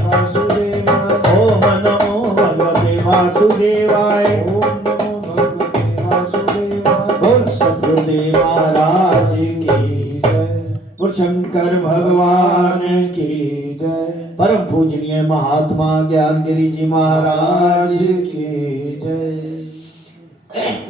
वासुदेवाय। ओम नमो भगवते वासुदेवाय। बोल सद्गुरुदेव महाराज की जय। बोल शंकर भगवान की जय। परम पूजनीय महात्मा ज्ञानगिरी जी महाराज की जय।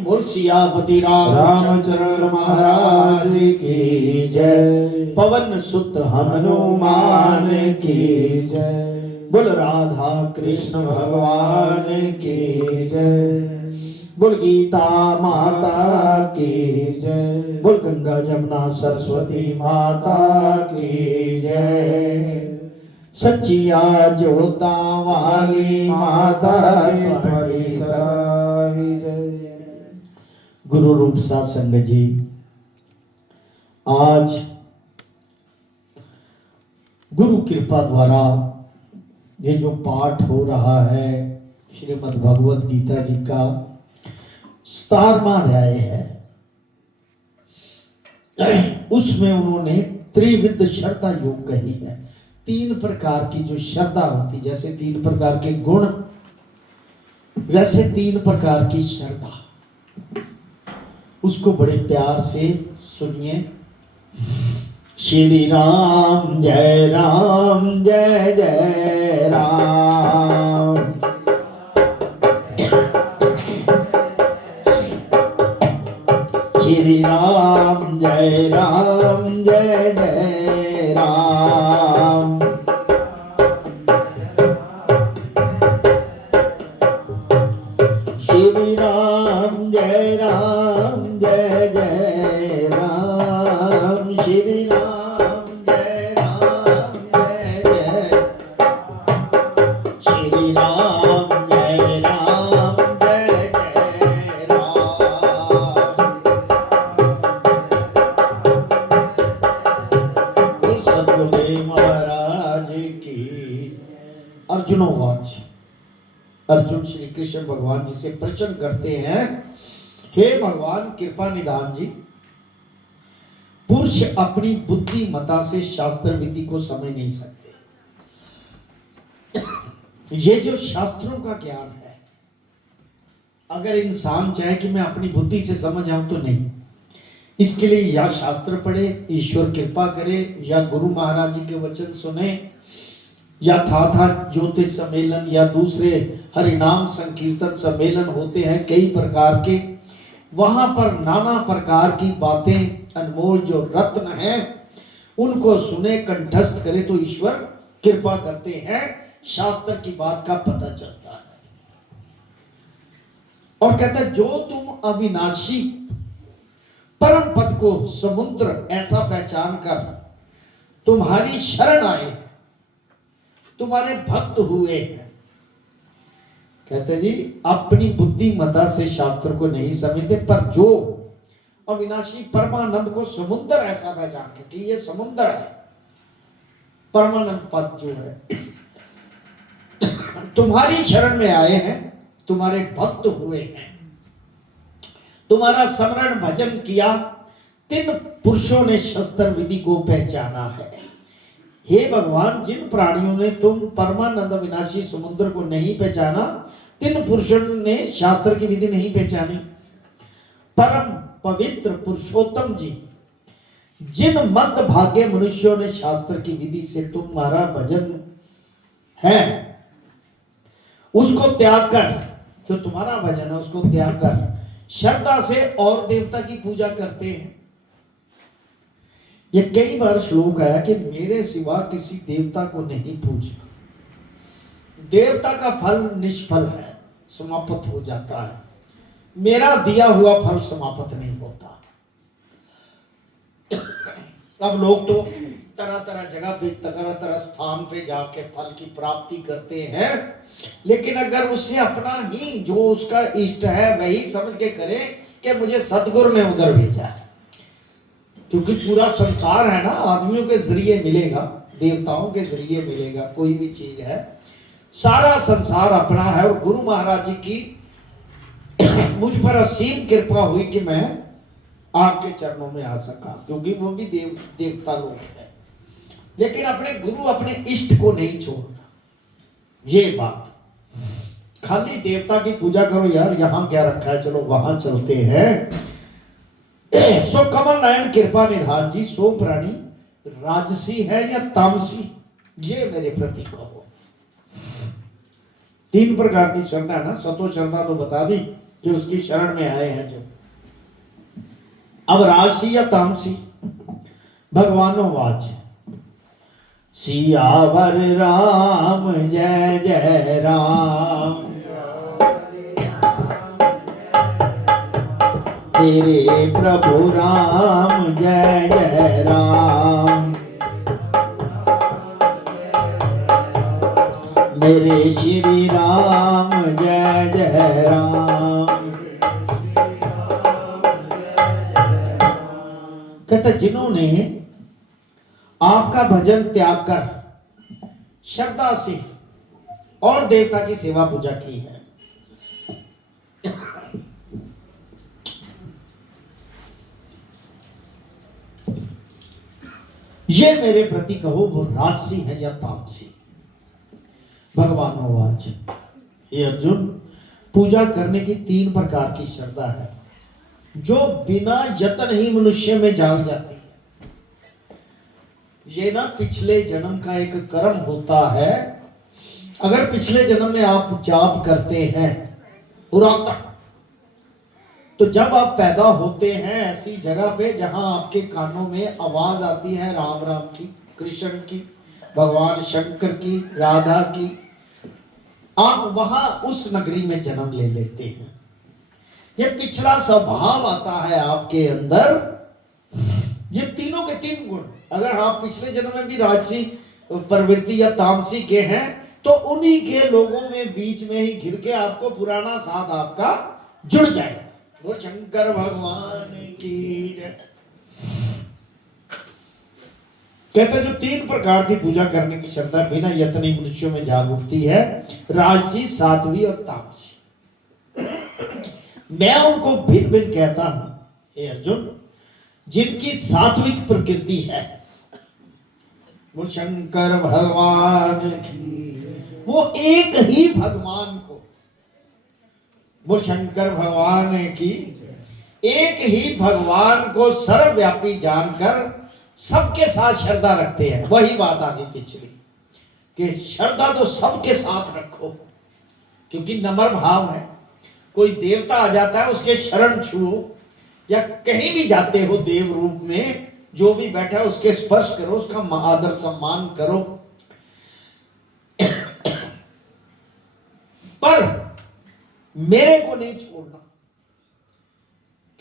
बोल सियापति रामचंद्र महाराज की जय। पवन सुत हनुमान की जय। बोल राधा कृष्ण भगवान की जय। बोल गीता माता की जय। बोल गंगा जमुना सरस्वती माता की जय। सच्चिया जोता वाली माता की सारी जय। गुरु रूप साध संगत जी, आज गुरु कृपा द्वारा ये जो पाठ हो रहा है श्रीमद् भगवत गीता जी का 17वां अध्याय है, उसमें उन्होंने त्रिविध श्रद्धा योग कही है। 3 प्रकार की जो श्रद्धा होती, जैसे 3 प्रकार के गुण, वैसे 3 प्रकार की श्रद्धा, उसको बड़े प्यार से सुनिए। श्री राम जय जय राम। श्री राम जय जय राम। श्री राम जय जय राम। श्री राम जय जय। श्री राम जय जय राम। सद्गुरुदेव महाराज की। अर्जुनोवाच। अर्जुन श्री कृष्ण भगवान जी से प्रश्न करते हैं, हे भगवान कृपा निधान जी, पुरुष अपनी बुद्धि मता से शास्त्र विधि को समझ नहीं सकते। ये जो शास्त्रों का ज्ञान है, अगर इंसान चाहे कि मैं अपनी बुद्धि से समझ आऊं तो नहीं। इसके लिए या शास्त्र पढ़े, ईश्वर कृपा करे, या गुरु महाराज जी के वचन सुने, या था ज्योतिष सम्मेलन या दूसरे हरिनाम संकीर्तन सम्मेलन होते हैं कई प्रकार के, वहां पर नाना प्रकार की बातें, अनमोल जो रत्न हैं, उनको सुने, कंठस्थ करे तो ईश्वर कृपा करते हैं, शास्त्र की बात का पता चलता है। और कहता है, जो तुम अविनाशी परम पद को समुद्र ऐसा पहचान कर तुम्हारी शरण आए, तुम्हारे भक्त हुए हैं। कहते जी, अपनी बुद्धि मता से शास्त्र को नहीं समझते, पर जो अविनाशी परमानंद को समुद्र ऐसा पहचान के कि ये समुद्र है, परमानंद पद जो है, तुम्हारी शरण में आए हैं, तुम्हारे भक्त हुए हैं, तुम्हारा स्मरण भजन किया, 3 पुरुषों ने शस्त्र विधि को पहचाना है। हे भगवान, जिन प्राणियों ने तुम परमानंद विनाशी समुद्र को नहीं पहचाना, 3 पुरुषों ने शास्त्र की विधि नहीं पहचानी। परम पवित्र पुरुषोत्तम जी, जिन मंद भाग्य मनुष्यों ने शास्त्र की विधि से तुम्हारा भजन है उसको त्याग कर, जो तुम्हारा भजन है उसको त्याग कर श्रद्धा से और देवता की पूजा करते हैं, ये कई बार श्लोक आया कि मेरे सिवा किसी देवता को नहीं पूजना। देवता का फल निष्फल है, समाप्त हो जाता है, मेरा दिया हुआ फल समाप्त नहीं होता। अब लोग तो तरह तरह जगह पे, तरह तरह स्थान पे जाके फल की प्राप्ति करते हैं, लेकिन अगर उससे अपना ही जो उसका इष्ट है वही समझ के करे कि मुझे सतगुरु ने उधर भेजा है, क्योंकि पूरा संसार है ना आदमियों के जरिए मिलेगा, देवताओं के जरिए मिलेगा, कोई भी चीज है, सारा संसार अपना है। और गुरु महाराज जी की मुझ पर असीम कृपा हुई कि मैं आपके चरणों में आ सका, क्योंकि वो भी देवता लोग हैं, लेकिन अपने गुरु अपने इष्ट को नहीं छोड़ना। ये बात, खाली देवता की पूजा करो यार, यहां क्या रखा है, चलो वहां चलते हैं। सो कमल नयन कृपा निधान जी, सो प्राणी राजसी है या तामसी, ये मेरे प्रति कहो। तीन प्रकार की श्रद्धा है ना, सतो श्रद्धा तो बता दी कि उसकी शरण में आए हैं जो। अब राजसी या तामसी, भगवानो वाच, सियावर राम जय जय राम, तेरे प्रभु राम जय जय राम, मेरे श्री राम जय जय राम। कहते जिन्होंने आपका भजन त्याग कर श्रद्धा से और देवता की सेवा पूजा की है, ये मेरे प्रति कहो वो राजसी है या तामसी। भगवान आवाज, ये अर्जुन, पूजा करने की तीन प्रकार की श्रद्धा है जो बिना यत्न ही मनुष्य में जाग जाती है। ये ना पिछले जन्म का एक कर्म होता है। अगर पिछले जन्म में आप जाप करते हैं पुरातन, तो जब आप पैदा होते हैं ऐसी जगह पे जहां आपके कानों में आवाज आती है राम राम की, कृष्ण की, भगवान शंकर की, राधा की, आप वहां उस नगरी में जन्म ले लेते हैं। ये पिछला स्वभाव आता है आपके अंदर। ये तीनों के तीन गुण, अगर आप पिछले जन्म में भी राजसी प्रवृत्ति या तामसी के हैं, तो उन्हीं के लोगों में बीच में ही घिर के आपको पुराना साथ आपका जुड़ जाए। वो शंकर भगवान की जय। कहते जो तीन प्रकार की पूजा करने की श्रद्धा बिना यत्न ही मनुष्यों में जाग उठती है, राजसी, सात्विक और तामसी। मैं उनको भिन्न भिन्न कहता हूं हे अर्जुन, जिनकी सात्विक प्रकृति है, वो शंकर भगवान की, वो एक ही भगवान को, वो शंकर भगवान की, एक ही भगवान को सर्वव्यापी जानकर सबके साथ श्रद्धा रखते हैं। वही बात आगे पिछली कि श्रद्धा तो सबके साथ रखो, क्योंकि नम्र भाव है। कोई देवता आ जाता है उसके शरण छुओ, या कहीं भी जाते हो देव रूप में जो भी बैठा है उसके स्पर्श करो, उसका आदर सम्मान करो, पर मेरे को नहीं छोड़ना,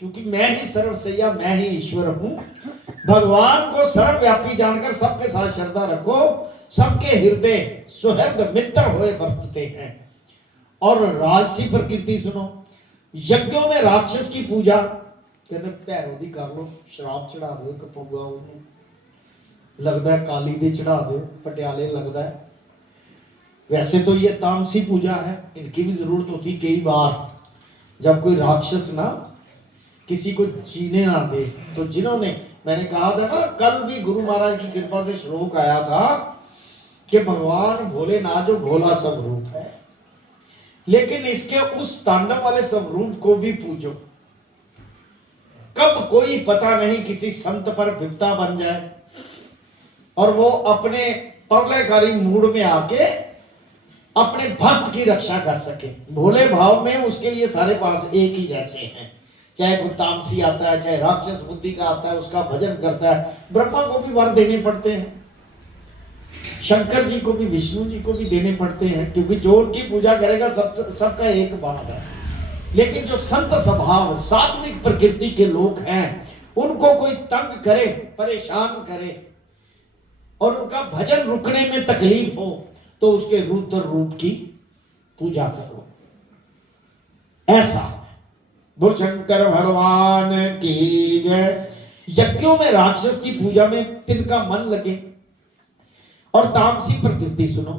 क्योंकि मैं ही सर्वसैया, मैं ही ईश्वर हूं। भगवान को सर्वव्यापी जानकर सबके साथ श्रद्धा रखो, सबके हृदय सुहृद मित्र होए वर्तते हैं। और राजसी प्रकृति सुनो, यज्ञों में राक्षस की पूजा, कहते भैरो दी कर लो, शराब चढ़ा दो, कपूगा लगता है, काली दे चढ़ा दो, पटियाले लगता है। वैसे तो ये तामसी पूजा है, इनकी भी जरूरत होती कई बार, जब कोई राक्षस ना किसी को जीने ना दे। तो जिन्होंने, मैंने कहा था ना कल भी गुरु महाराज की कृपा से श्लोक आया था कि भगवान भोलेनाथ जो भोला स्वरूप है, लेकिन इसके उस तांडव वाले स्वरूप को भी पूजो। कब कोई पता नहीं किसी संत पर विपदा बन जाए और वो अपने प्रलयकारी मूड में आके अपने भक्त की रक्षा कर सके। भोले भाव में उसके लिए सारे पास एक ही जैसे हैं, चाहे कोई तामसी आता है, चाहे राक्षस बुद्धि का आता है, उसका भजन करता है। ब्रह्मा को भी वर देने पड़ते हैं, शंकर जी को भी, विष्णु जी को भी देने पड़ते हैं, क्योंकि जो उनकी पूजा करेगा सबका एक भाव है। लेकिन जो संत स्वभाव सात्विक प्रकृति के लोग हैं, उनको कोई तंग करे, परेशान करे और उनका भजन रुकने में तकलीफ हो, तो उसके रुद्र रूप की पूजा करो। ऐसा है। बोल शंकर भगवान की जय। यज्ञों में राक्षस की पूजा में तिनका मन लगे। और तामसी प्रकृति सुनो,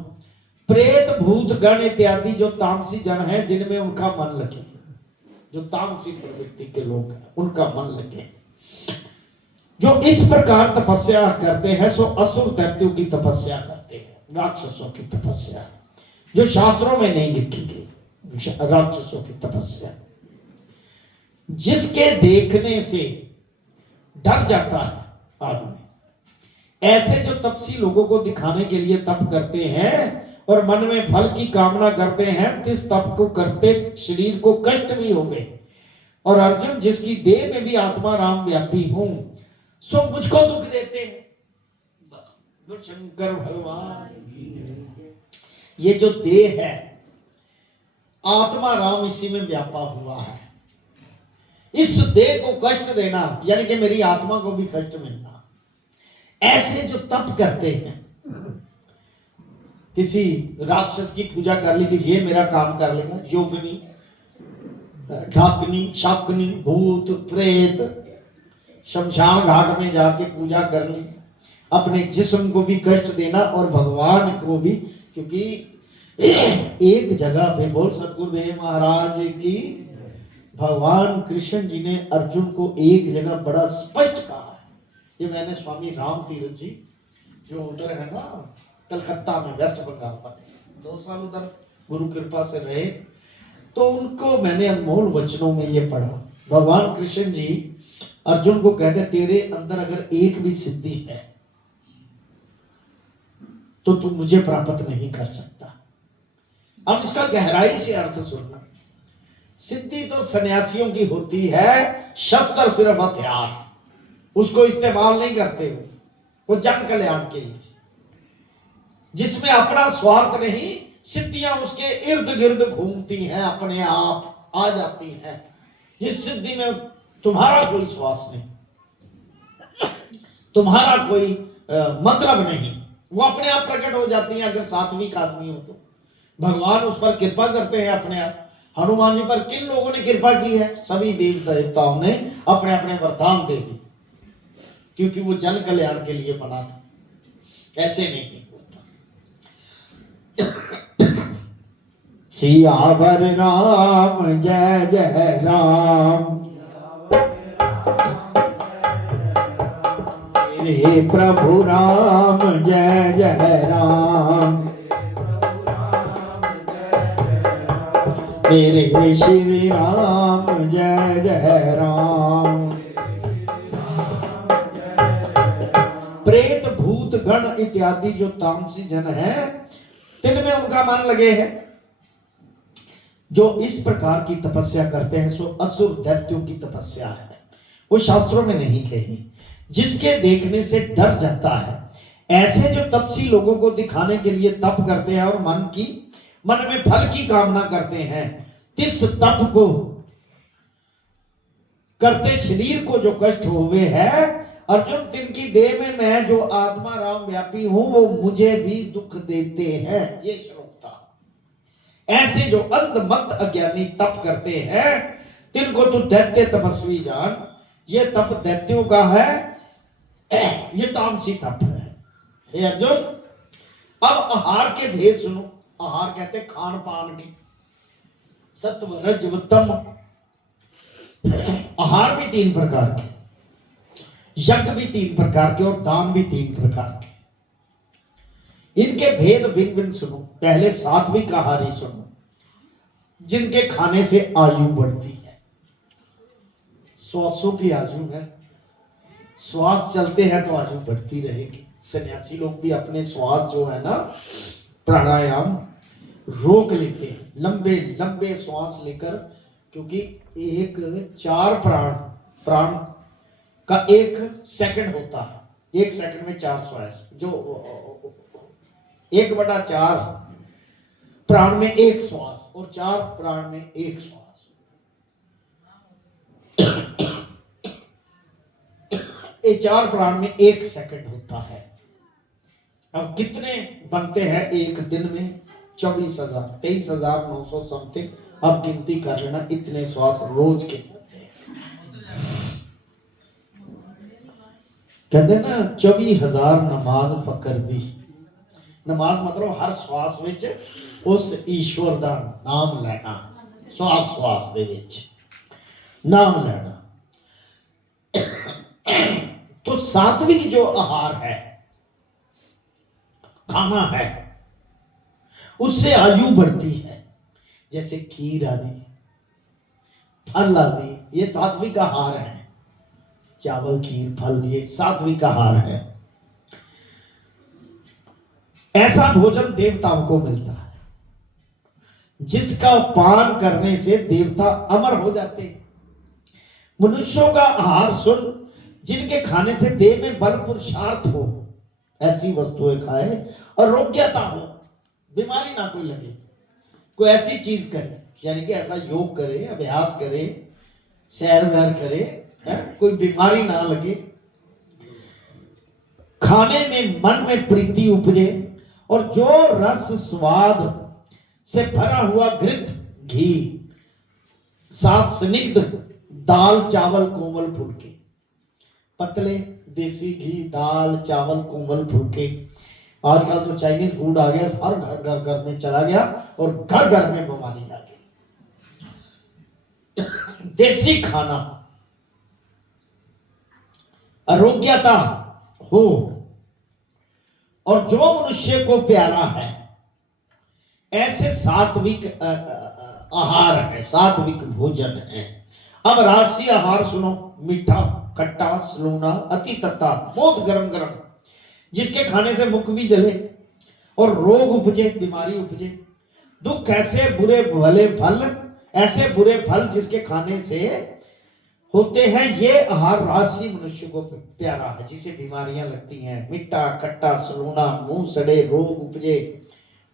प्रेत भूत गण इत्यादि जो तामसी जन है, जिनमें उनका मन लगे, जो तामसी प्रवृत्ति के लोग हैं, उनका मन लगे, जो इस प्रकार तपस्या करते हैं, सो असुर दैत्यों की तपस्या करते हैं, राक्षसों की तपस्या, जो शास्त्रों में नहीं लिखी गई, राक्षसों की तपस्या, जिसके देखने से डर जाता है आदमी। ऐसे जो तपसी लोगों को दिखाने के लिए तप करते हैं और मन में फल की कामना करते हैं, इस तप को करते शरीर को कष्ट भी हो गए। और अर्जुन, जिसकी देह में भी आत्मा राम व्यापी हूं, सो मुझको दुख देते हैं। शंकर भगवान, ये जो देह है, आत्मा राम इसी में व्यापा हुआ है। इस देह को कष्ट देना यानी कि मेरी आत्मा को भी कष्ट मिलना। ऐसे जो तप करते हैं, किसी राक्षस की पूजा कर ली कि ये मेरा काम कर लेगा, योगिनी, ढाकनी, शाकनी, भूत प्रेत, शमशान घाट में जाके पूजा करनी, अपने जिस्म को भी कष्ट देना और भगवान को भी। क्योंकि एक जगह पे, बोल सतगुरुदेव महाराज की, भगवान कृष्ण जी ने अर्जुन को एक जगह बड़ा स्पष्ट कहा है। ये मैंने स्वामी राम तीर्थ जी, जो उधर है ना कलकत्ता में, वेस्ट बंगाल पर, 2 साल उधर गुरु कृपा से रहे, तो उनको मैंने अनमोल वचनों में ये पढ़ा। भगवान कृष्ण जी अर्जुन को कहते, तेरे अंदर अगर एक भी सिद्धि है तो तू मुझे प्राप्त नहीं कर सकता। अब इसका गहराई से अर्थ सुनना। सिद्धि तो सन्यासियों की होती है, शस्त्र सिर्फ हथियार, उसको इस्तेमाल नहीं करते वो जन कल्याण के लिए, जिसमें अपना स्वार्थ नहीं, सिद्धियां उसके इर्द गिर्द घूमती हैं, अपने आप आ जाती हैं। जिस सिद्धि में तुम्हारा कोई स्वास नहीं, तुम्हारा कोई मतलब नहीं, वो अपने आप प्रकट हो जाती हैं। अगर सात्विक आदमी हो तो भगवान उस पर कृपा करते हैं अपने आप। हनुमान जी पर किन लोगों ने कृपा की है? सभी देव देवताओं ने अपने अपने वरदान दे दी, क्योंकि वो जन कल्याण के लिए बना था, ऐसे नहीं होता। सियावर राम जय जय राम, मेरे प्रभु राम जय जय राम, मेरे श्री राम जय जय राम। प्रेत भूत गण इत्यादि जो तामसी जन है, तिनमें उनका मन लगे है। जो इस प्रकार की तपस्या करते हैं, सो असुर दैत्यों की तपस्या है, वो शास्त्रों में नहीं कही, जिसके देखने से डर जाता है। ऐसे जो तपसी लोगों को दिखाने के लिए तप करते हैं और मन में फल की कामना करते हैं, इस तप को करते शरीर को जो कष्ट हुए है, अर्जुन, तिनकी देह में मैं जो आत्मा राम व्यापी हूं, वो मुझे भी दुख देते हैं। ये श्लोक था। ऐसे जो अंधमत अज्ञानी तप करते हैं, तिनको तू दैत्य तपस्वी जान। ये तप दैत्यों का है, ये तामसी तप है। हे अर्जुन, अब आहार के भेद सुनो। आहार कहते खान पान की, सत्व रज तम। आहार भी 3 प्रकार के, यज्ञ भी 3 प्रकार के, और दान भी 3 प्रकार के। इनके भेद भिन्न भिन्न सुनो। पहले सात्विक आहारी सुनो, जिनके खाने से आयु बढ़ती है। श्वासों की आयु है, श्वास चलते हैं तो आयु बढ़ती रहेगी। सन्यासी लोग भी अपने श्वास जो है ना, प्राणायाम रोक लेते हैं, लंबे लंबे श्वास लेकर, क्योंकि एक 4 प्राण प्राण का 1 सेकंड होता है। 1 सेकंड में 4 श्वास, जो 1/4 प्राण में 1 श्वास और 4 प्राण में 1 श्वास। ये 4 प्राण में 1 सेकंड होता है। अब कितने बनते हैं एक दिन में? 24,000, 23,900 समथिंग। अब गिनती कर लेना, इतने श्वास रोज के जाते हैं। कहते ना 24,000 नमाज फकर दी। नमाज मतलब हर श्वास विच उस ईश्वर दा नाम लेना, श्वास श्वास दे विच नाम लेना। तो सात्विक जो आहार है, खाना है, उससे आयु बढ़ती है। जैसे खीर आदि, फल आदि, ये सात्विक आहार है। चावल, खीर, फल, ये सात्विक आहार है। ऐसा भोजन देवताओं को मिलता है जिसका पान करने से देवता अमर हो जाते हैं। मनुष्यों का आहार सुन, जिनके खाने से देह में बल पुरुषार्थ हो, ऐसी वस्तुएं खाए और रोग्यता हो, बीमारी ना कोई लगे। कोई ऐसी चीज करे, यानी कि ऐसा योग करे, अभ्यास करे, सैर वैर करे, कोई बीमारी ना लगे। खाने में मन में प्रीति उपजे और जो रस स्वाद से भरा हुआ घृत घी, साथ स्निग्ध दाल चावल कोमल फुलके। पतले देसी घी, दाल चावल कोमल फुलके। आजकल तो चाइनीज फूड आ गया, हर घर घर में चला गया और घर घर में बीमारी आ गई। देसी खाना, आरोग्यता हो, और जो मनुष्य को प्यारा है, ऐसे सात्विक आहार है, सात्विक भोजन है। अब राजसी आहार सुनो। मीठा, खट्टा, सलूना, अति तत्ता, बहुत गरम गरम, जिसके खाने से मुख भी जले और रोग उपजे, बीमारी उपजे। दुख ऐसे बुरे भले फल, ऐसे बुरे फल जिसके खाने से होते हैं, ये आहार राजसी मनुष्य को प्यारा है, जिसे बीमारियां लगती हैं। मीठा, खट्टा, सलूना, मुंह सड़े, रोग उपजे,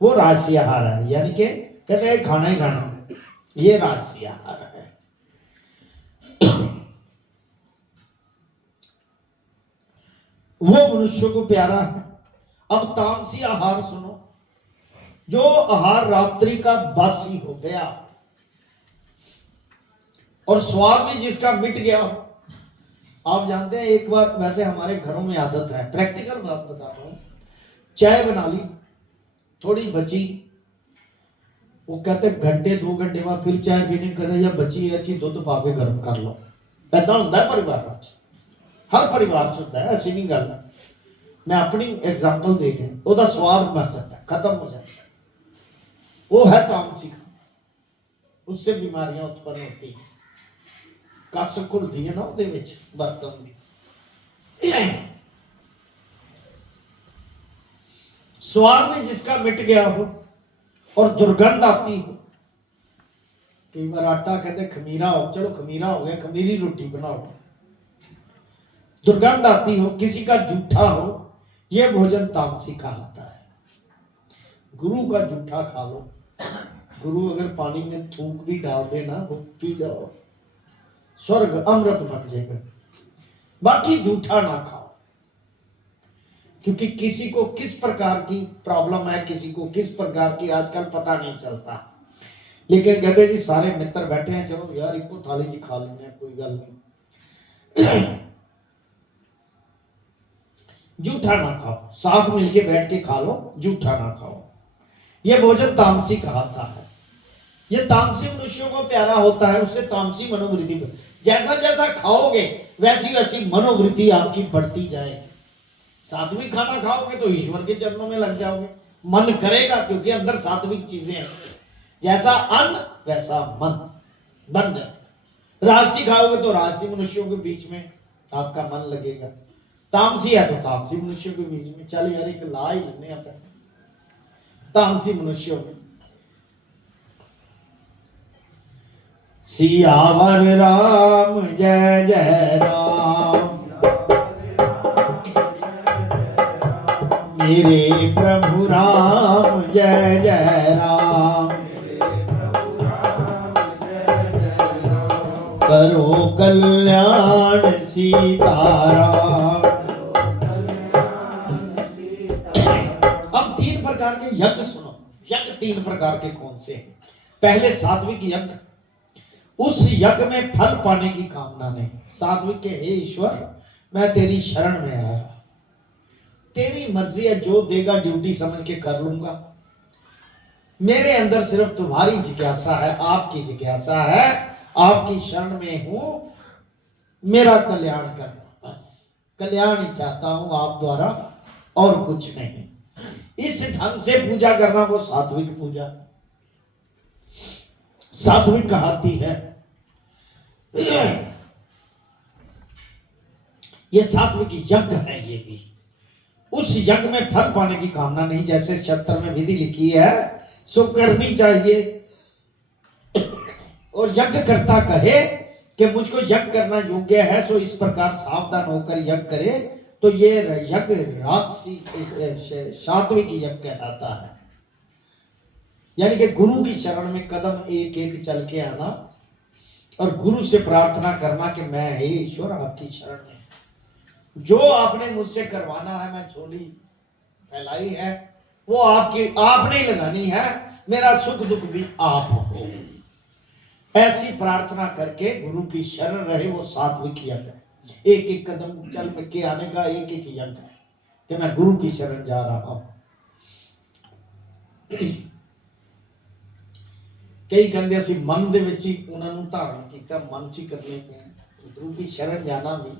वो राजसी आहार है। यानी कि कहते हैं खाना ही खाना, ये राजसी आहार है। वो मनुष्य को प्यारा है। अब तामसी आहार सुनो। जो आहार रात्रि का बासी हो गया और स्वाद भी जिसका मिट गया हो। आप जानते हैं, एक बार, वैसे हमारे घरों में आदत है, प्रैक्टिकल बात बता रहा हूं, चाय बना ली, थोड़ी बची, वो कहते घंटे 2 घंटे बाद फिर चाय पीने, कहते या बची है अच्छी, दूध पा के गर्म कर लो। ऐसा होता है परिवार में, हर परिवार से होता है, ऐसी नहीं गल। मैं अपनी एग्जाम्पल देखे, ਉਹਦਾ स्वाद मर जाता है, खत्म हो जाता है। वो है तामसी खाना, उससे बीमारियां उत्पन्न होती हैं। कस घुलदी है ना ਉਹਦੇ ਵਿੱਚ बर्तन ਦੀ। स्वाद में जिसका मिट गया हो और दुर्गंध आती हो। कई बार आटा कहते खमीरा हो, चलो खमीरा हो गया, खमीरी रोटी बनाओ, दुर्गंध आती हो, किसी का जूठा हो, यह भोजन तामसी कहलाता है। गुरु का जूठा खा लो। गुरु अगर पानी में थूक भी डाल देना, वो पी जाओ, स्वर्ग अमृत बन जाएगा। बाकी जूठा ना खाओ, क्योंकि किसी को किस प्रकार की प्रॉब्लम है, किसी को किस प्रकार की आजकल पता नहीं चलता। लेकिन कहते जी सारे मित्र बैठे हैं, चलो यार इनको थाली च खा लेते हैं, कोई गल नहीं। जूठा ना खाओ, साथ मिलके बैठ के खा लो, जूठा ना खाओ। यह भोजन तामसी कहलाता है। यह तामसी मनुष्यों को प्यारा होता है, उससे तामसी मनोवृत्ति, जैसा जैसा खाओगे वैसी वैसी मनोवृत्ति आपकी बढ़ती जाएगी। सात्विक खाना खाओगे तो ईश्वर के चरणों में लग जाओगे, मन करेगा, क्योंकि अंदर सात्विक चीजें हैं। जैसा अन्न वैसा मन बन जाए। राजसी खाओगे तो राजसी मनुष्यों के बीच में आपका मन लगेगा, तामसी है तो तामसी मनुष्यों के बीच में। चल यार एक ला ही लेने आता है तामसी मनुष्यों में। सियावर राम जय जय राम। मेरे प्रभु राम जय जय राम। करो कल्याण सीताराम। अब 3 प्रकार के यज्ञ सुनो। यज्ञ 3 प्रकार के कौन से हैं? पहले सात्विक यज्ञ, उस यज्ञ में फल पाने की कामना नहीं। सात्विक के हे ईश्वर मैं तेरी शरण में आया, तेरी मर्जी है, जो देगा ड्यूटी समझ के कर लूंगा। मेरे अंदर सिर्फ तुम्हारी जिज्ञासा है, आपकी जिज्ञासा है, आपकी शरण में हूं, मेरा कल्याण करना, बस कल्याण ही चाहता हूं आप द्वारा, और कुछ नहीं। इस ढंग से पूजा करना वो सात्विक पूजा, सात्विक कहती है। ये सात्विक यज्ञ है। ये भी उस यज्ञ में फल पाने की कामना नहीं, जैसे शस्त्र में विधि लिखी है सो करनी चाहिए। और यज्ञ करता कहे कि मुझको यज्ञ करना योग्य है, सो इस प्रकार सावधान होकर यज्ञ करे, तो ये यज्ञ राजसी सात्विक यज्ञ कहलाता है। यानी कि गुरु की शरण में कदम एक एक चल के आना और गुरु से प्रार्थना करना कि मैं हे ईश्वर आपकी शरण में, जो आपने मुझसे करवाना है, मैं झोली फैलाई है वो आपने लगानी है, मेरा सुख दुख भी आप हो। ऐसी प्रार्थना करके गुरु की शरण रहे, वो सात्विक यज्ञ है। एक एक कदम चल के आने का एक एक यज्ञ है कि मैं गुरु की शरण जा रहा हूं। कई कहते असि मन दे विच ही उन्हां नूं धारण कीता, मन च ही करने पे। गुरु की शरण जाना भी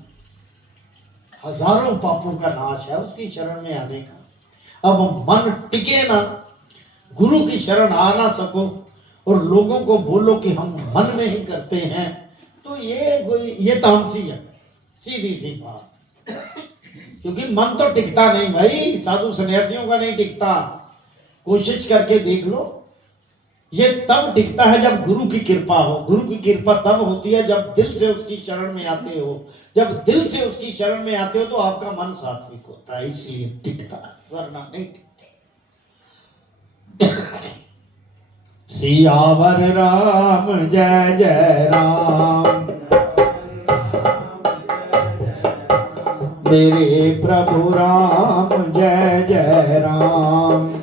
हजारों पापों का नाश है, उसकी शरण में आने का। अब मन टिके ना, गुरु की शरण आ ना सको और लोगों को बोलो कि हम मन में ही करते हैं, तो ये तामसी है, सीधी सी बात। क्योंकि मन तो टिकता नहीं भाई, साधु सन्यासियों का नहीं टिकता। कोशिश करके देख लो, ये तब टिकता है जब गुरु की कृपा हो। गुरु की कृपा तब होती है जब दिल से उसकी शरण में आते हो। जब दिल से उसकी शरण में आते हो तो आपका मन सात्विक होता है, इसलिए टिकता है, वरना नहीं टिकते। सियावर राम जय जय राम। मेरे प्रभु राम जय जय राम।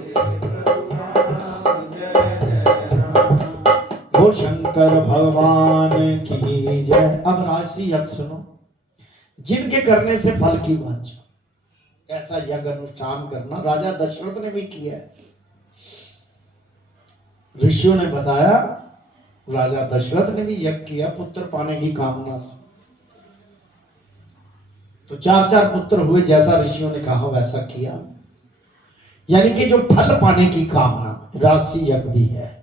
ओ शंकर भगवान की जय। अब राशि यज्ञ सुनो, जिनके करने से फल की वांछा। ऐसा यज्ञ अनुष्ठान करना राजा दशरथ ने भी किया है। ऋषियों ने बताया, राजा दशरथ ने भी यज्ञ किया पुत्र पाने की कामना से। तो 4 पुत्र हुए, जैसा ऋषियों ने कहा वैसा किया। यानी कि जो फल पाने की कामना, राशि यज्ञ भी है,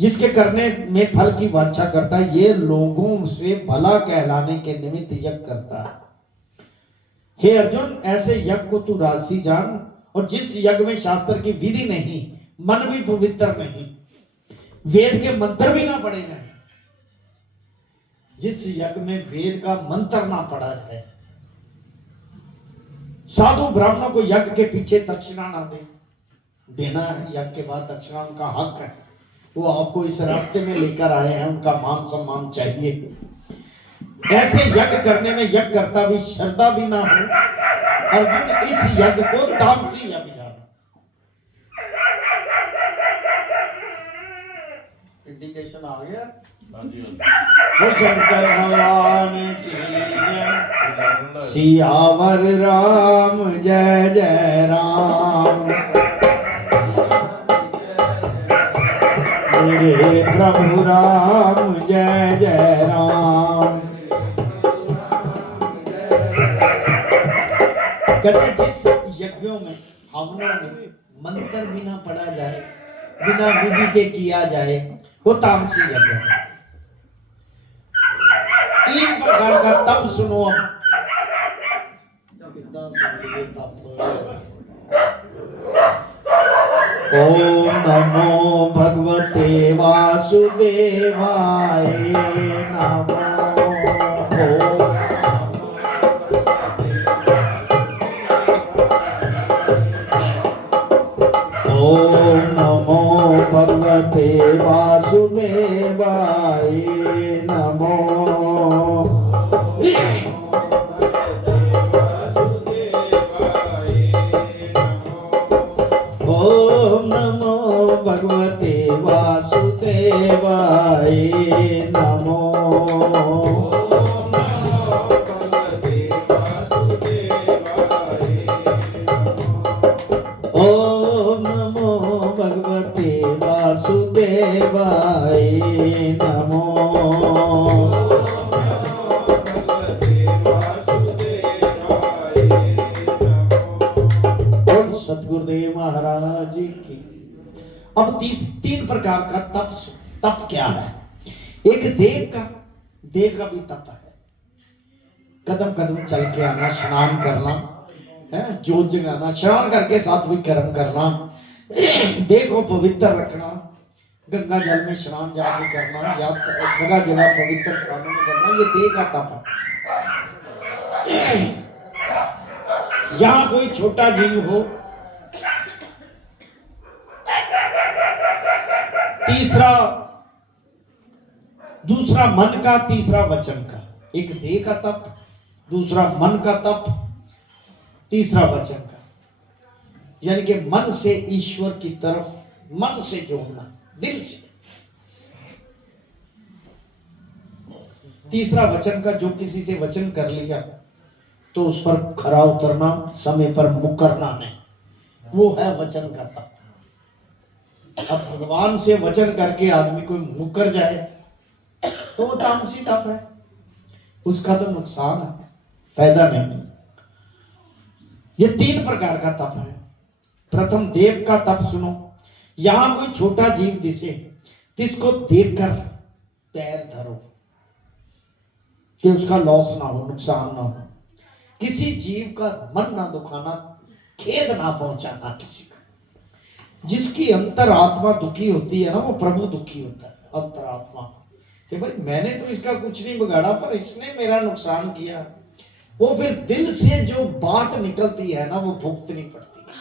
जिसके करने में फल की वांछा करता है, ये लोगों से भला कहलाने के निमित्त यज्ञ करता है। हे अर्जुन, ऐसे यज्ञ को तू राशि जान, और जिस यज्ञ में शास्त्र की विधि नहीं, मन भी पवित्र नहीं, वेद के मंत्र भी ना पढ़े जाए, जिस यज्ञ में वेद का मंत्र ना पढ़ा जाए, साधु ब्राह्मणों को यज्ञ के पीछे दक्षिणा ना दे, देना है यज्ञ के बाद दक्षिणा, उनका हक है। वो आपको इस रास्ते में लेकर आए हैं, उनका मान सम्मान चाहिए। ऐसे यज्ञ करने में यज्ञ करता भी श्रद्धा भी ना हो, अर्जुन इस यज्ञ को तामसी यज्ञ जाना। इंडिकेशन आ गया। वो शंकर भगवान की जय। सियावर राम जय जय राम। मेरे प्रभु राम जय जय राम। कहते जिस यज्ञों में, हवनों में मंत्र भी ना पढ़ा जाए, बिना विधि के किया जाए, वो तामसी यज्ञ है। 3 प्रकार का तप सुनो। अब ओम नमो भगवते वासुदेवाय। वासुदेवाय नमो। ओम नमो भगवते वासुदेवाय नमो। ओम नमो भगवते वासुदेवाय नमो। ओम नमो भगवते वासुदेवाय नमो। बोल सतगुरुदेव महाराज की। अब तीन प्रकार का तप क्या है? एक देह का भी तप है। कदम कदम चल के आना, स्नान करना है, जोत जगाना, स्नान करके सात्विक कर्म करना, देह को पवित्र रखना, गंगा जल में स्नान जाके करना या जगह जगह पवित्र स्थानों में करना, ये देह का तप है। यहां कोई छोटा जीव हो, दूसरा मन का, तीसरा वचन का। एक देह का तप, दूसरा मन का तप, तीसरा वचन का। यानी कि मन से ईश्वर की तरफ, मन से जोड़ना, दिल से। तीसरा वचन का, जो किसी से वचन कर लिया तो उस पर खरा उतरना, समय पर मुकरना नहीं, वो है वचन का तप। अब भगवान से वचन करके आदमी कोई मुकर जाए तो वो तामसी तप है, उसका तो नुकसान है, फायदा नहीं। ये तीन प्रकार का तप है। प्रथम देव का तप सुनो। यहां कोई छोटा जीव दिसे, जिसको देखकर पैर धरो कि उसका लॉस ना हो, नुकसान ना हो। किसी जीव का मन ना दुखाना, खेद ना पहुंचाना किसी का। जिसकी अंतरात्मा दुखी होती है ना, वो प्रभु दुखी होता है अंतरात्मा को, कि भाई मैंने तो इसका कुछ नहीं बिगाड़ा पर इसने मेरा नुकसान किया। वो फिर दिल से जो बात निकलती है ना, वो भुगतनी पड़ती है।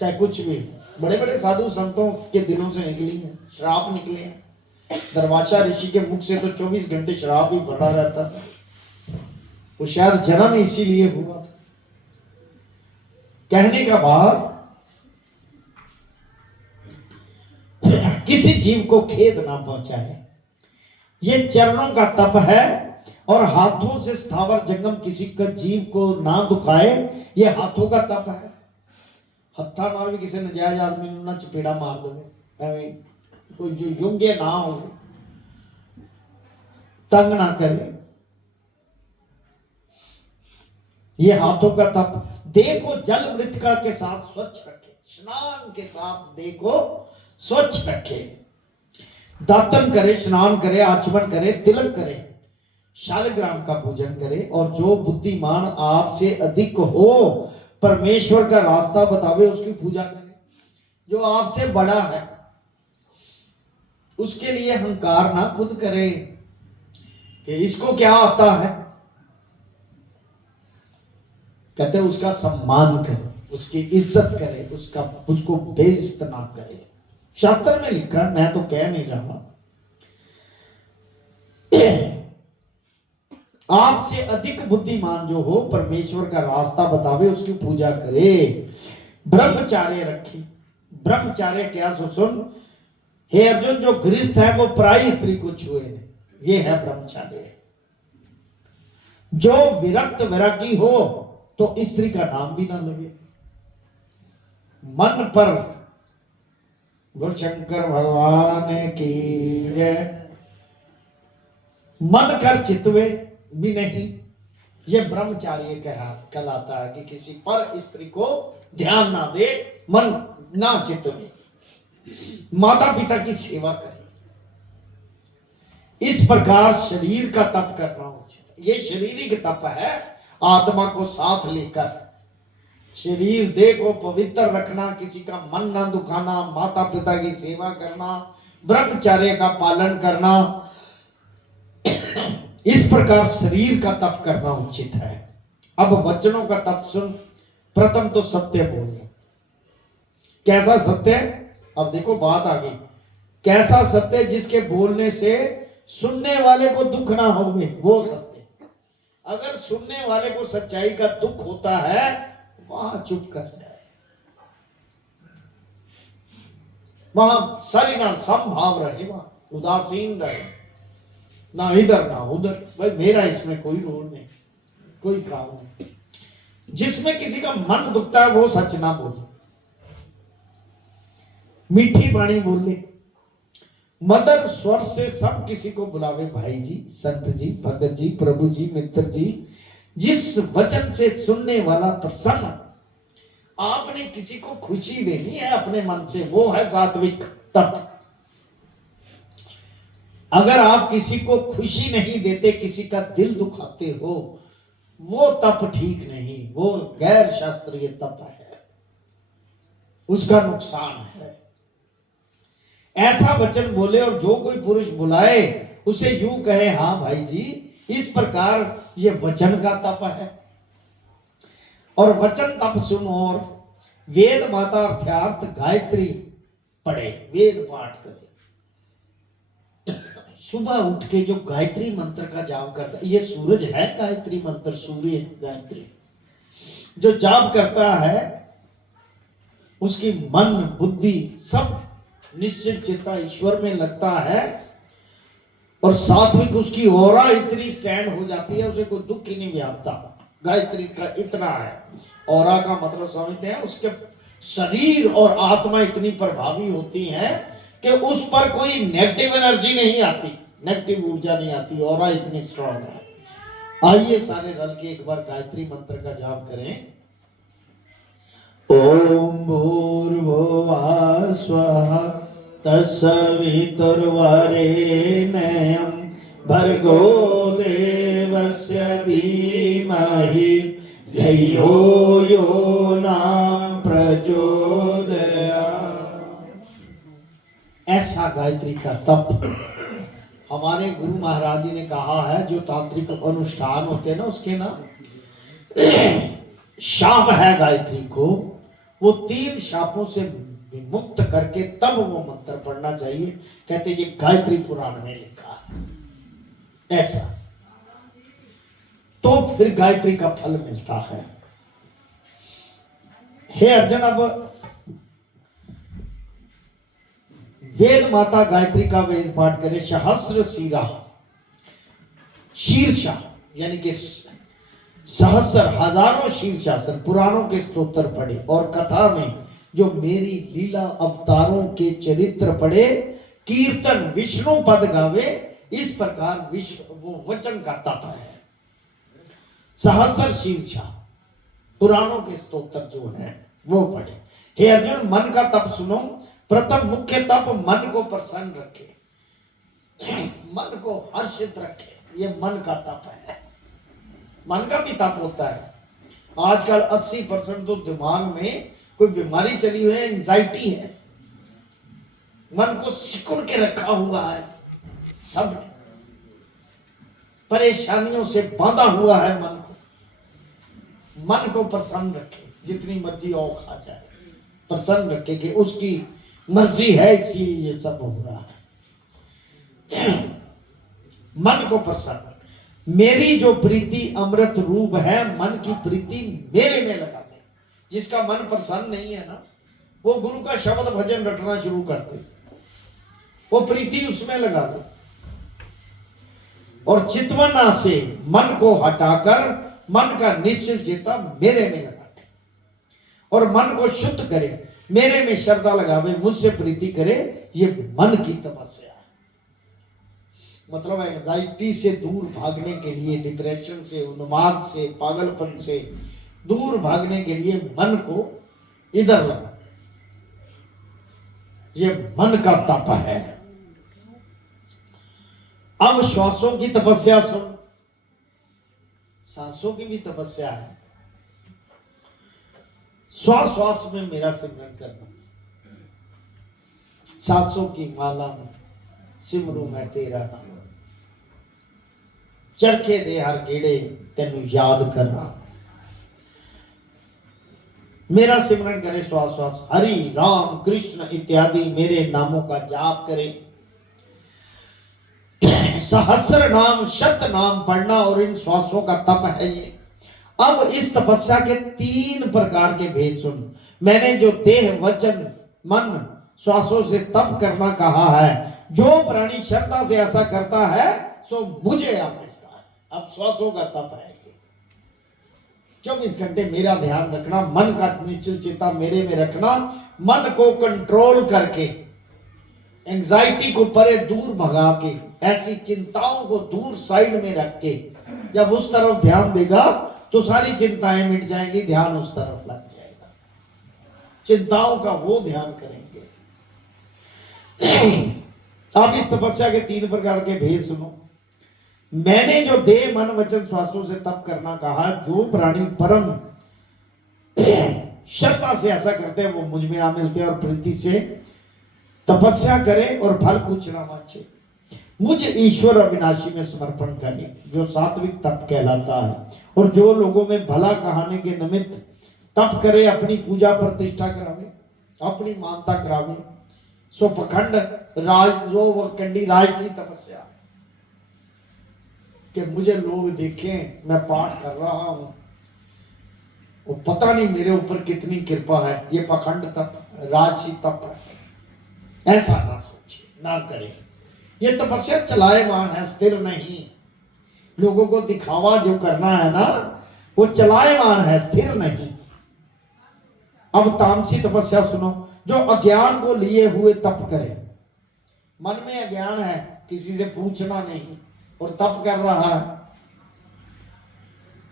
चाहे कुछ भी, बड़े बड़े साधु संतों के दिलों से निकली है, श्राप निकले हैं। दरवाजा ऋषि के मुख से तो 24 घंटे श्राप ही भरा रहता था। वो शायद जन्म इसीलिए हुआ था। कहने का भाव, किसी जीव को खेद ना पहुंचाए, ये चरणों का तप है। और हाथों से स्थावर जंगम किसी का जीव को ना दुखाए, ये हाथों का तप है। हत्था नाल भी किसी नजायज आदमी ना चपेड़ा मार दे, कोई जो योग्य ना हो, तंग ना करे, ये हाथों का तप। देह को जल मृतिका के साथ स्वच्छ रखे, स्नान के साथ देह को स्वच्छ रखे। दातन करे, स्नान करे, आचमन करे, तिलक करे, शालिग्राम का पूजन करे। और जो बुद्धिमान आपसे अधिक हो, परमेश्वर का रास्ता बतावे, उसकी पूजा करे। जो आपसे बड़ा है उसके लिए अहंकार ना खुद करे कि इसको क्या आता है। कहते हैं उसका सम्मान करे, उसकी इज्जत करे, उसको बेइज्जत ना करे। शास्त्र में लिखा, मैं तो कह नहीं रहा। आपसे अधिक बुद्धिमान जो हो, परमेश्वर का रास्ता बतावे, उसकी पूजा करे। ब्रह्मचार्य रखे। ब्रह्मचार्य क्या, सुन हे अर्जुन, जो गृहस्थ है वो पराई स्त्री को छुए नहीं, ये है ब्रह्मचार्य। जो विरक्त वैरागी हो तो स्त्री का नाम भी ना लगे। मन पर गुरु शंकर भगवान की जय। मन कर चितवे भी नहीं, ये ब्रह्मचार्य कहलाता है कि किसी पर स्त्री को ध्यान ना दे, मन ना चितवे, माता पिता की सेवा करे। इस प्रकार शरीर का तप करना उचित। ये शारीरिक तप है, आत्मा को साथ लेकर शरीर देह को पवित्र रखना, किसी का मन ना दुखाना, माता पिता की सेवा करना, ब्रह्मचर्य का पालन करना, इस प्रकार शरीर का तप करना उचित है। अब वचनों का तप सुन। प्रथम तो सत्य बोलना। कैसा सत्य? अब देखो बात आ गई। कैसा सत्य? जिसके बोलने से सुनने वाले को दुख ना हो, वो सत्य। अगर सुनने वाले को सच्चाई का दुख होता है, वहां चुप कर जाए, वहां सारी ना समभाव रहे, वहां उदासीन रहे, ना इधर ना उधर। भाई मेरा इसमें कोई रोल नहीं, कोई काम नहीं। जिसमें किसी का मन दुखता है वो सच ना बोले, मीठी वाणी बोले, मधुर स्वर से सब किसी को बुलावे। भाई जी, संत जी, भगत जी, प्रभु जी, मित्र जी। जिस वचन से सुनने वाला प्रसन्न, आपने किसी को खुशी देनी है अपने मन से, वो है सात्विक तप। अगर आप किसी को खुशी नहीं देते, किसी का दिल दुखाते हो, वो तप ठीक नहीं, वो गैर शास्त्रीय तप है, उसका नुकसान है। ऐसा वचन बोले और जो कोई पुरुष बुलाए उसे यूं कहे, हाँ भाई जी, इस प्रकार ये वचन का तप है। और वचन तप सुनो और वेद माता अर्थात गायत्री पढ़े, वेद पाठ करे। सुबह उठ के जो गायत्री मंत्र का जाप करता है, ये सूरज है गायत्री मंत्र, सूर्य गायत्री जो जाप करता है, उसकी मन बुद्धि सब निश्चित चित्ता ईश्वर में लगता है, और सात्विक उसकी औरा इतनी स्टैंड हो जाती है, उसे कोई दुख ही नहीं व्यापता। गायत्री का इतना है, औरा का मतलब समझते हैं, उसके शरीर और आत्मा इतनी प्रभावी होती है कि उस पर कोई नेगेटिव एनर्जी नहीं आती, नेगेटिव ऊर्जा नहीं आती, औरा इतनी स्ट्रांग है। आइए सारे रल के एक बार गायत्री मंत्र का जाप करें। ओम भूर्भुवः स्वः तत्सवितुर्वरेण्यं भर्गो देवस्य धीमहि धियो यो न प्रचोदयात्। ऐसा गायत्री का तप हमारे गुरु महाराज जी ने कहा है। जो तांत्रिक अनुष्ठान होते हैं ना, उसके ना शाप है गायत्री को, वो 3 शापों से विमुक्त करके तब वो मंत्र पढ़ना चाहिए। कहते ये गायत्री पुराण में लिखा है ऐसा, तो फिर गायत्री का फल मिलता है। हे अर्जुन, अब वेद माता गायत्री का वेद पाठ करें। सहस्र शिरा, शीर्षा यानी कि सहस्र हजारों शीर्षासन पुराणों के स्तोत्र पढ़े, और कथा में जो मेरी लीला अवतारों के चरित्र पढ़े, कीर्तन विष्णु पद गावे। इस प्रकार विष्णु वो वचन का तप है। सहस्र शीर्षा पुराणों के स्तोत्र जो है वो पढ़े। हे अर्जुन, मन का तप सुनो। प्रथम मुख्य तप मन को प्रसन्न रखे, मन को हर्षित रखे, ये मन का तप है। मन का भी तप होता है। आजकल 80% तो दिमाग में कोई बीमारी चली हुई है, एंजाइटी है, मन को सिकुड़ के रखा हुआ है, सब परेशानियों से बांधा हुआ है मन को। मन को प्रसन्न रखे, जितनी मर्जी और खा जाए, प्रसन्न रखे कि उसकी मर्जी है, इसीलिए ये सब हो रहा है। मन को प्रसन्न, मेरी जो प्रीति अमृत रूप है, मन की प्रीति मेरे में लगा दे। जिसका मन प्रसन्न नहीं है ना, वो गुरु का शब्द भजन रटना शुरू करते, वो प्रीति उसमें लगा दो। और चितवना से मन को हटाकर मन का निश्चल चेता मेरे में लगा दे, और मन को शुद्ध करे, मेरे में श्रद्धा लगावे, मुझसे प्रीति करे। ये मन की तपस्या है। मतलब एंजाइटी से दूर भागने के लिए, डिप्रेशन से, उन्माद से, पागलपन से दूर भागने के लिए मन को इधर लगा, ये मन का तप है। अब श्वासों की तपस्या सुन, सांसों की भी तपस्या है। श्वास श्वास में मेरा सिमरन करना, सांसों की माला में सिमरू मैं तेरा नाम, चरखे दे हर गेड़े तेनू याद करना। मेरा सिमरन करे श्वास श्वास, हरि राम कृष्ण इत्यादि मेरे नामों का जाप करे, सहस्र नाम शत नाम पढ़ना, और इन श्वासों का तप है ये। अब इस तपस्या के 3 प्रकार के भेद सुन। मैंने जो देह वचन मन श्वासों से तप करना कहा है, जो प्राणी श्रद्धा से ऐसा करता है सो मुझे आमिलता है। अब श्वासों का तप है 24 घंटे मेरा ध्यान रखना, मन का निश्चल चित्ता मेरे में रखना, मन को कंट्रोल करके एंजाइटी को परे दूर भगा के, ऐसी चिंताओं को दूर साइड में रख के जब उस तरफ ध्यान देगा तो सारी चिंताएं मिट जाएंगी, ध्यान उस तरफ लग जाएगा। चिंताओं का वो ध्यान करेंगे। अब इस तपस्या के 3 प्रकार के भेद सुनो। मैंने जो देह मन वचन श्वासों से तप करना कहा, जो प्राणी परम श्रद्धा से ऐसा करते हैं वो मुझ में आ मिलते हैं और प्रीति से तपस्या करे और फल कुछ ना मांगे, मुझे ईश्वर अविनाशी में समर्पण करे, जो सात्विक तप कहलाता है। और जो लोगों में भला कहाने के निमित्त तप करे, अपनी पूजा प्रतिष्ठा करावे, अपनी मानता करावे, सो पखंड राज जो वह कंडी राजसी तपस्या कि मुझे लोग देखें मैं पाठ कर रहा हूं, वो पता नहीं मेरे ऊपर कितनी कृपा है, ये पखंड तप राजसी तप है, ऐसा ना सोचिए, ना करें। ये तपस्या चलायमान है, स्थिर नहीं। लोगों को दिखावा जो करना है ना, वो चलायमान है, स्थिर नहीं। अब तामसी तपस्या सुनो। जो अज्ञान को लिए हुए तप करे, मन में अज्ञान है, किसी से पूछना नहीं और तप कर रहा है,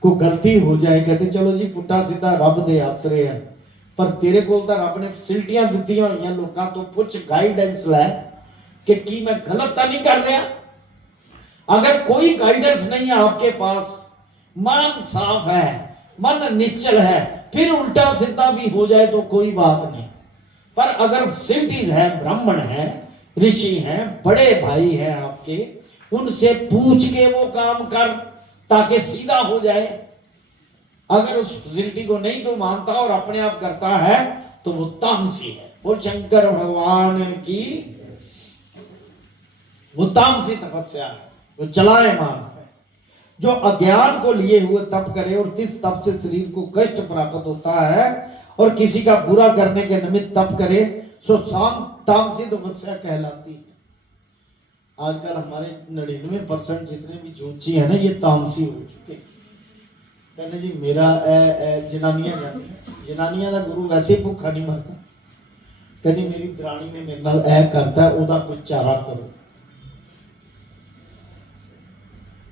को गलती हो जाए, कहते चलो जी पुट्ठा सीधा रब दे आसरे है, पर तेरे को तो रब ने फैसिलिटियां दित्ती हुई लोगों तो कुछ गाइडेंस लै कि मैं गलत तो नहीं कर रहा। अगर कोई गाइडेंस नहीं है आपके पास, मन साफ है, मन निश्चल है, फिर उल्टा सीधा भी हो जाए तो कोई बात नहीं। पर अगर फैसिलिटीज है, ब्राह्मण है, ऋषि हैं, बड़े भाई हैं आपके, उनसे पूछ के वो काम कर ताकि सीधा हो जाए। अगर उस फैसिलिटी को नहीं तो मानता और अपने आप करता है तो वो तामसी है। वो शंकर भगवान की वो तामसी तपस्या है, वो चलायमान है। जो अज्ञान को लिए हुए तप करे और जिस तप से शरीर को कष्ट प्राप्त होता है और किसी का बुरा करने के निमित्त तप करे, सो तामसी तपस्या कहलाती है। आजकल हमारे 99% जितने भी ज्योतिषी है ना, ये तामसी हो चुके। कहने जी मेरा जनानियां का गुरु वैसे ही भूखा नहीं मरता, कहती मेरी दरानी ने मेरे नाल ऐ करता है, ओदा कोई चारा करो,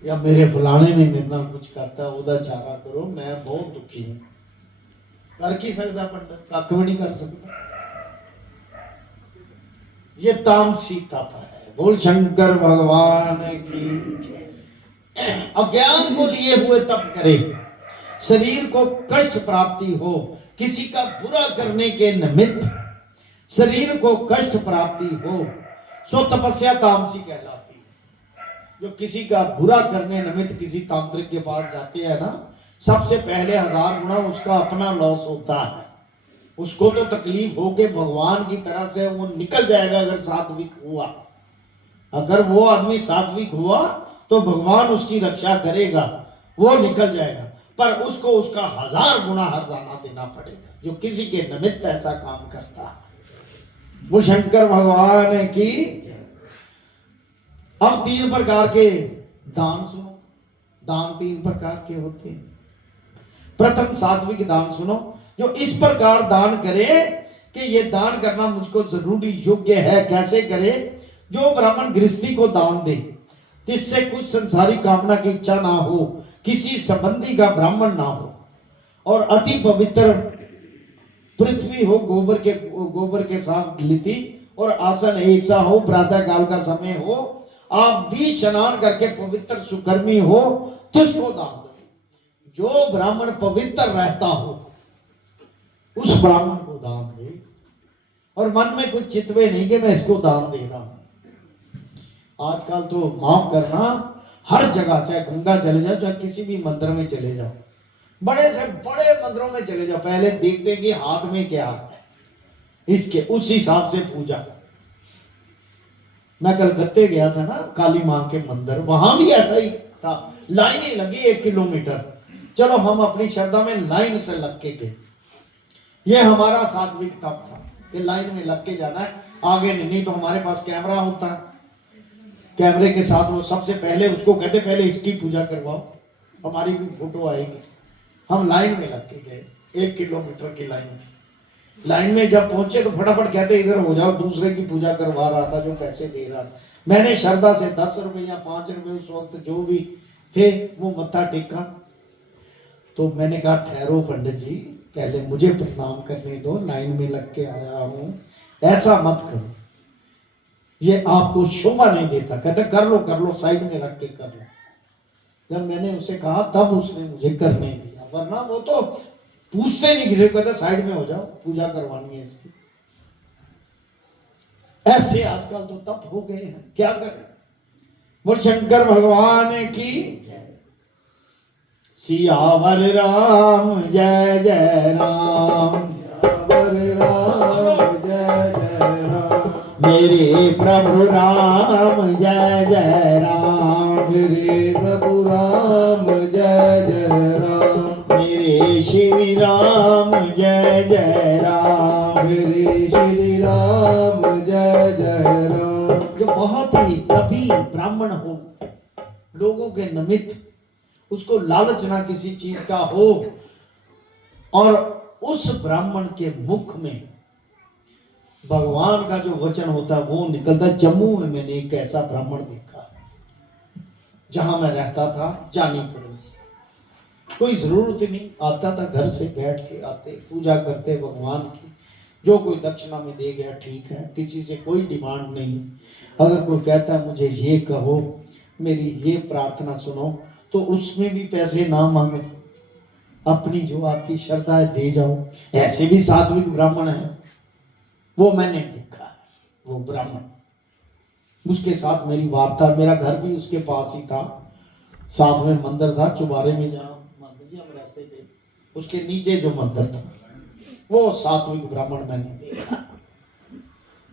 या मेरे फलाने ने मेरे नाल कुछ करता है, ओदा चारा करो, मैं बहुत दुखी हूं। कर की सकता पंडित, कख भी नहीं कर सकता। ये तामसी तप है। बोल शंकर भगवान की। अज्ञान को लिए हुए तप करे, शरीर को कष्ट प्राप्ति हो, किसी का बुरा करने के निमित्त शरीर को कष्ट प्राप्ति हो, सो तपस्या तामसी कहलाती है। जो किसी का बुरा करने निमित्त किसी तांत्रिक के पास जाते हैं ना, सबसे पहले 1000 गुना उसका अपना लॉस होता है। उसको तो तकलीफ हो के भगवान की तरह से वो निकल जाएगा अगर सात्विक हुआ। अगर वो आदमी सात्विक हुआ तो भगवान उसकी रक्षा करेगा, वो निकल जाएगा, पर उसको उसका 1000 गुना हर्जाना देना पड़ेगा जो किसी के निमित्त ऐसा काम करता है। वो शंकर भगवान की। अब 3 प्रकार के दान सुनो। दान 3 प्रकार के होते हैं। प्रथम सात्विक दान सुनो। जो इस प्रकार दान करे कि ये दान करना मुझको जरूरी योग्य है। कैसे करे? जो ब्राह्मण गृहस्थी को दान दे, जिससे कुछ संसारी कामना की इच्छा ना हो, किसी संबंधी का ब्राह्मण ना हो, और अति पवित्र पृथ्वी हो, गोबर के साथ लिपि और आसन एक सा हो, प्रातः काल का समय हो, आप भी स्नान करके पवित्र सुकर्मी हो, तुझको दान दो। जो ब्राह्मण पवित्र रहता हो, उस ब्राह्मण को दान दे, और मन में कुछ चितवे नहीं कि मैं इसको दान दे रहा हूं। आजकल तो माफ करना, हर जगह, चाहे गंगा चले जाओ, चाहे किसी भी मंदिर में चले जाओ, बड़े से बड़े मंदिरों में चले जाओ, पहले देखते हैं कि हाथ में क्या है, इसके उस हिसाब से पूजा। मैं कलकत्ते गया था ना, काली मां के मंदिर, वहां भी ऐसा ही था, लाइनें लगी 1 किलोमीटर। चलो हम अपनी श्रद्धा में लाइन से लग के गए, ये हमारा सात्विक तप था कि लाइन में लग के जाना है, आगे नहीं तो हमारे पास कैमरा होता है, कैमरे के साथ वो सबसे पहले उसको कहते पहले इसकी पूजा करवाओ, हमारी भी फोटो आएगी। हम लाइन में लग के गए, 1 किलोमीटर की लाइन में जब पहुंचे तो फटाफट कहते इधर हो जाओ, दूसरे की पूजा करवा रहा था जो पैसे दे रहा था। मैंने श्रद्धा से 10 रुपए या 5 रुपए उस वक्त जो भी थे वो मत्था टेका। तो मैंने कहा ठहरो पंडित जी, पहले मुझे प्रणाम करने दो, लाइन में लग के आया हूं, ऐसा मत करो, ये आपको शोभा नहीं देता। कहते कर लो साइड में रख के कर लो। जब मैंने उसे कहा तब उसने मुझे करने दिया, वरना वो तो पूछते नहीं किसी को, कहते साइड में हो जाओ, पूजा करवानी है इसकी। ऐसे आजकल तो तप हो गए हैं, क्या करें। बोल शंकर भगवान की, सियावर राम जय जय राम, सियावर राम जय जय राम, मेरे प्रभु राम जय जय राम, मेरे प्रभु राम जय जय राम, मेरे श्री राम जय जय राम, मेरे श्री राम जय जय राम। जो बहुत ही तभी ब्राह्मण हो, लोगों के निमित्त, उसको लालच ना किसी चीज का हो, और उस ब्राह्मण के मुख में भगवान का जो वचन होता है वो निकलता। जम्मू में मैंने एक ऐसा ब्राह्मण देखा, जहां मैं रहता था जानीपुर में, कोई जरूरत ही नहीं, आता था घर से बैठ के आते, पूजा करते भगवान की, जो कोई दक्षिणा में दे गया ठीक है, किसी से कोई डिमांड नहीं। अगर कोई कहता है मुझे ये कहो, मेरी ये प्रार्थना सुनो, तो उसमें भी पैसे ना मांगे, अपनी जो आपकी श्रद्धा है दे जाओ। ऐसे भी सात्विक ब्राह्मण है, वो मैंने देखा है। वो ब्राह्मण, उसके साथ मेरी वार्ता, मेरा घर भी उसके पास ही था, साथ में मंदिर था, चुबारे में जहाँ मंदिर जी हम रहते थे, उसके नीचे जो मंदिर था, वो सात्विक ब्राह्मण मैंने देखा।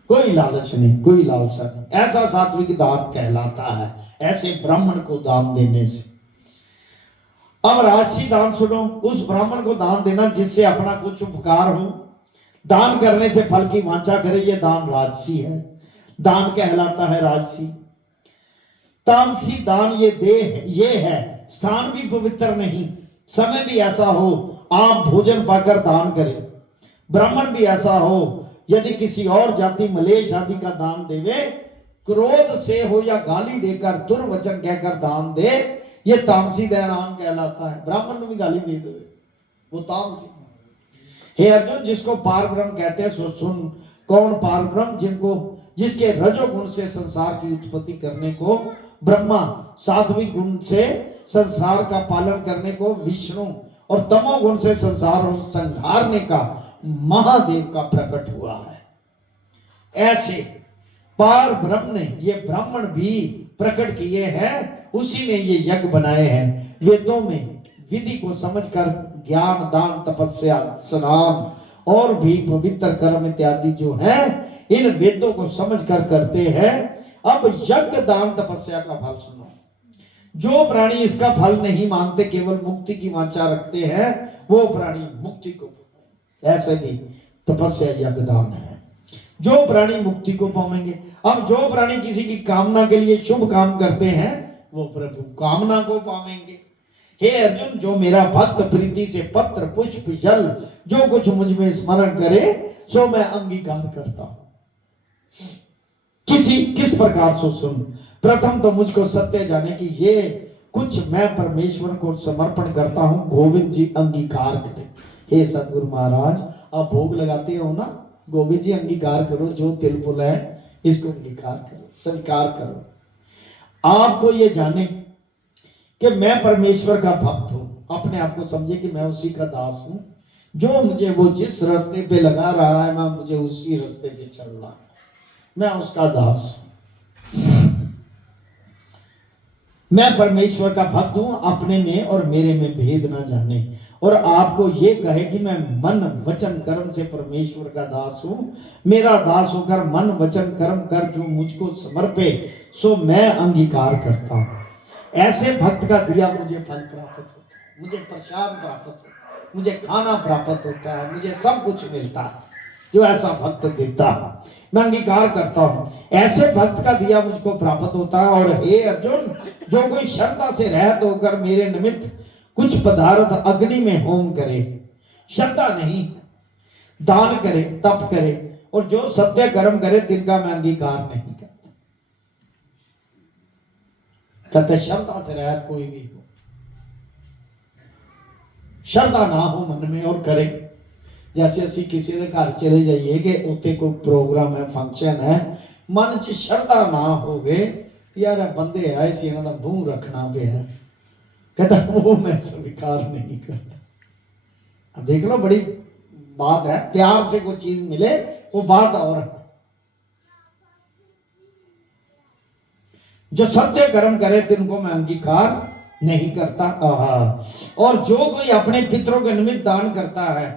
कोई लालच नहीं, कोई लालसा नहीं, ऐसा सात्विक दान कहलाता है, ऐसे ब्राह्मण को दान देने से। अब राशि दान सुनो, उस ब्राह्मण को दान देना जिससे अपना कुछ उपकार हो, दान करने से फल की वांछा करे, ये दान राजसी है, दान कहलाता है राजसी। तामसी दान ये देह ये है, स्थान भी पवित्र नहीं, समय भी ऐसा हो आप भोजन पाकर दान करें, ब्राह्मण भी ऐसा हो यदि किसी और जाति मलेश आदि का दान देवे, क्रोध से हो या गाली देकर दुर्वचन कहकर दान दे, ये तामसी दान कहलाता है। ब्राह्मण ने भी गाली दे दे, वो तामसी। हे अर्जुन, जिसको पार ब्रह्म कहते हैं सो सुन। कौन पार ब्रह्म? जिनको जिसके रजोगुण से संसार की उत्पत्ति करने को ब्रह्मा, सात्विक गुण से संसार का पालन करने को विष्णु, और तमोगुण से संसार को संहारने का महादेव का प्रकट हुआ है। ऐसे पार ब्रह्म ने ये ब्राह्मण भी प्रकट किए हैं, उसी ने ये यज्ञ बनाए हैं। वेदों में विधि को समझकर ज्ञान दान तपस्या स्नान और भी पवित्र कर्म इत्यादि जो है, इन वेदों को समझकर करते हैं। अब यज्ञ दान तपस्या का फल सुनो। जो प्राणी इसका फल नहीं मानते, केवल मुक्ति की वांछा रखते हैं, वो प्राणी मुक्ति को, ऐसे भी तपस्या यज्ञ दान है, जो प्राणी मुक्ति को पाएंगे। अब जो प्राणी किसी की कामना के लिए शुभ काम करते हैं, वो प्रभु कामना को पाएंगे। हे अर्जुन, जो मेरा भक्त प्रीति से पत्र पुष्प जल जो कुछ मुझ में स्मरण करे, सो मैं अंगीकार करता हूं। किस प्रकार सो सुन। प्रथम तो मुझको सत्य जाने की ये कुछ मैं परमेश्वर को समर्पण करता हूं, गोविंद जी अंगीकार करें। हे सतगुरु महाराज, आप भोग लगाते हो ना, गोविंद जी अंगीकार करो, जो तिल पुल है इसको अंगीकार करो, स्वीकार करो। आपको ये जाने कि मैं परमेश्वर का भक्त हूं, अपने आप को समझे कि मैं उसी का दास हूं, जो मुझे वो जिस रास्ते पे लगा रहा है मैं मुझे उसी रास्ते पे चलना है, मैं उसका दास हूं। मैं परमेश्वर का भक्त हूं, अपने में और मेरे में भेद ना जाने, और आपको ये कहे कि मैं मन वचन कर्म से परमेश्वर का दास हूं। मेरा दास होकर मन वचन कर्म कर जो मुझको समर्पे सो मैं अंगीकार करता हूं। ऐसे भक्त का दिया मुझे फल प्राप्त होता है, मुझे प्रसाद प्राप्त होता है, मुझे खाना प्राप्त होता है, मुझे सब कुछ मिलता है जो ऐसा भक्त देता है। मैं अंगीकार करता हूं, ऐसे भक्त का दिया मुझको प्राप्त होता है। और हे अर्जुन, जो कोई श्रद्धा से रहत होकर मेरे निमित्त कुछ पदार्थ अग्नि में होम करे, श्रद्धा नहीं, दान करे, तप करे, और जो सत्य कर्म करे तिनका मैं अंगीकार नहीं करता। कहते श्रद्धा से रहत कोई भी हो, श्रद्धा ना हो मन में और करे। जैसे ਅਸੀਂ ਕਿਸੇ ਦੇ ਘਰ ਚਲੇ ਜਾਈਏ ਕਿ ਉੱਥੇ ਕੋਈ ਪ੍ਰੋਗਰਾਮ ਹੈ, ਫੰਕਸ਼ਨ ਹੈ, ਮਨ 'ਚ ਸ਼ਰਧਾ ਨਾ ਹੋਵੇ, ਯਾਰ ਇਹ ਬੰਦੇ ਆਏ ਸੀ ਇਹਨਾਂ ਦਾ ਮੂੰਹ ਰੱਖਣਾ ਪਿਆ, कहता वो मैं स्वीकार नहीं करता। अब देख लो, बड़ी बात है, प्यार से कोई चीज मिले वो बात और है। जो सत्य कर्म करे तिनको मैं अंगीकार नहीं करता। और जो कोई अपने पितरों के निमित्त दान करता है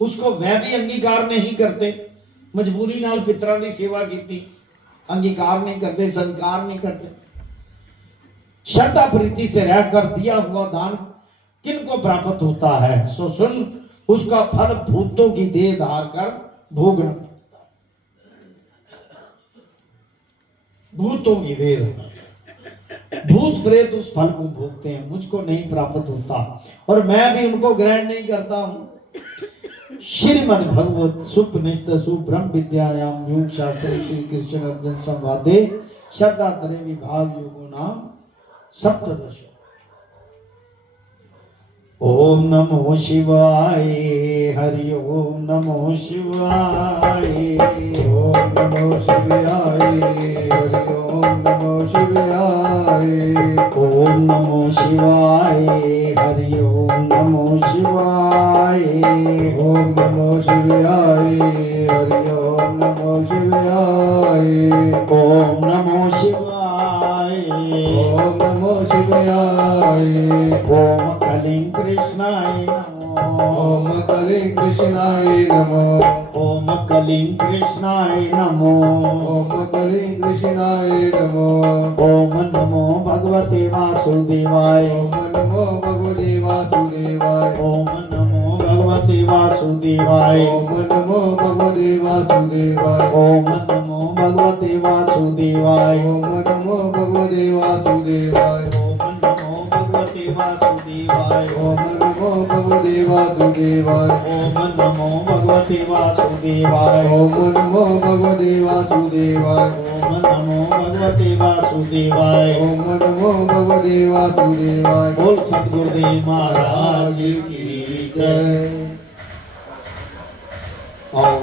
उसको वह भी अंगीकार नहीं करते। मजबूरी नाल पितरां दी सेवा कीती, अंगीकार नहीं करते, स्वीकार नहीं करते। श्रद्धा प्रीति से रहकर दिया हुआ दान किनको प्राप्त होता है, सो सुन, उसका फल भूतों की देह धार कर भोगना पड़ता है। भूतों की देह, भूत प्रेत उस फल को भोगते हैं, मुझको नहीं प्राप्त होता और मैं भी उनको ग्रहण नहीं करता हूं। श्रीमद् भगवत सुपनिषद सुब्रह्म विद्यायाम योग शास्त्र श्री कृष्ण अर्जुन संवादे श्रद्धा त्रय विभाग योगो नाम सप्तदश। ओम नमो शिवाय, हरि ओम नमो शिवाय, ओम नमो शिवाय, हरि ओम नमो शिवाय, ओम नमो शिवाय, हरि ओम नमो शिवाय, ओम नमो शिवाय, हरि ओम नमो शिवाय, ओम नमो शिवाय, ओम नमो शिवाय, ओम कलिं कृष्णाय नमो, ओम कलिं कृष्णाय नमो, ओम कलिं कृष्णाय नमो, ओम कलिं कृष्णाय नमो, ओम नमो भगवते वासुदेवाय, ओम नमो भगवते वासुदेवाय, ओम नमो भगवते वासुदेवाय, ओम नमो भगवते वासुदेवाय, ओम नमो भगवते वासुदेवाय, ओम नमो भगवते वासुदेवाय, ओम नमो भगवते वासुदेवाय, ओम नमो भगवते वासुदेवाय, ओम नमो भगवते वासुदेवाय, ओम नमो भगवते वासुदेवाय, ओम नमो भगवते वासुदेवाय। ओम नमो भगवते वासुदेवाय। बोल सतगुरुदेव महाराज की जय। जय। आओ।